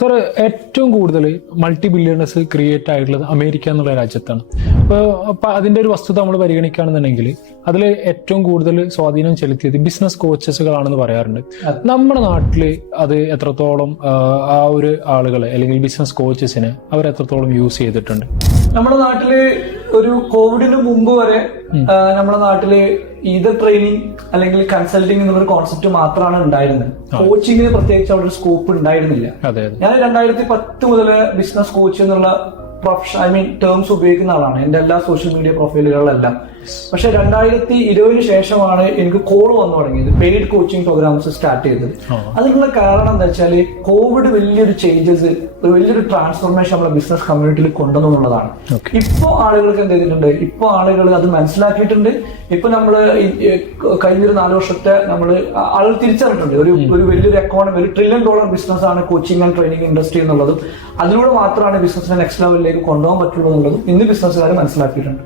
Sir, ഏറ്റവും കൂടുതൽ multi billionaires create ആയിട്ടുള്ളത് അമേരിക്ക എന്നുള്ള രാജ്യത്താണ്. അപ്പോൾ അതിന്റെ ഒരു വസ്തുത നമ്മൾ പരിഗണിക്കുകയാണെന്നുണ്ടെങ്കിൽ അതിൽ ഏറ്റവും കൂടുതൽ സ്വാധീനം ചെലുത്തിയത് ബിസിനസ് കോച്ചസുകളാണെന്ന് പറയാറുണ്ട്. നമ്മുടെ നാട്ടിൽ അത് എത്രത്തോളം ആ ഒരു ആളുകളെ അല്ലെങ്കിൽ ബിസിനസ് കോച്ചസിനെ അവർ എത്രത്തോളം യൂസ് ചെയ്തിട്ടുണ്ട്? നമ്മുടെ നാട്ടില് ഒരു കോവിഡിന് മുമ്പ് വരെ നമ്മുടെ നാട്ടില് ഈതർ ട്രെയിനിങ് അല്ലെങ്കിൽ കൺസൾട്ടിങ് എന്നുള്ള കോൺസെപ്റ്റ് മാത്രമാണ് ഉണ്ടായിരുന്നത്. കോച്ചിങ്ങിന് പ്രത്യേകിച്ച് അവിടെ ഒരു സ്കോപ്പ് ഉണ്ടായിരുന്നില്ല. ഞാൻ 2010 മുതൽ ബിസിനസ് കോച്ച് എന്നുള്ള പ്രൊഫഷൻ ടേംസ് ഉപയോഗിക്കുന്ന ആളാണ് എന്റെ എല്ലാ സോഷ്യൽ മീഡിയ പ്രൊഫൈലുകളിലെല്ലാം. പക്ഷെ 2020 ശേഷമാണ് എനിക്ക് കോൾ വന്നു തുടങ്ങിയത്, പെയ്ഡ് കോച്ചിങ് പ്രോഗ്രാംസ് സ്റ്റാർട്ട് ചെയ്തത്. അതിനുള്ള കാരണം എന്താ വെച്ചാൽ കോവിഡ് വലിയൊരു ചേഞ്ചസ്, ഒരു വലിയൊരു ട്രാൻസ്ഫോർമേഷൻ നമ്മുടെ ബിസിനസ് കമ്മ്യൂണിറ്റിയിൽ കൊണ്ടുവന്നു എന്നുള്ളതാണ്. ഇപ്പോ ആളുകൾക്ക് എന്ത് ചെയ്തിട്ടുണ്ട്, ഇപ്പൊ ആളുകൾ അത് മനസ്സിലാക്കിയിട്ടുണ്ട്. ഇപ്പൊ നമ്മള് കഴിഞ്ഞൊരു 4 വർഷത്തെ ആളുകൾ തിരിച്ചറിഞ്ഞിട്ടുണ്ട് ഒരു വലിയൊരു എക്കോണമി, ഒരു $1 ട്രില്യൺ ബിസിനസ് ആണ് കോച്ചിങ് ആൻഡ് ട്രെയിനിങ് ഇൻഡസ്ട്രി എന്നുള്ളതും അതിലൂടെ മാത്രമാണ് ബിസിനസിനെ നെക്സ്റ്റ് ലെവലിലേക്ക് കൊണ്ടുപോകാൻ പറ്റുള്ളൂ എന്നുള്ളതും ഇന്ന് ബിസിനസ്സുകാർ മനസ്സിലാക്കിയിട്ടുണ്ട്.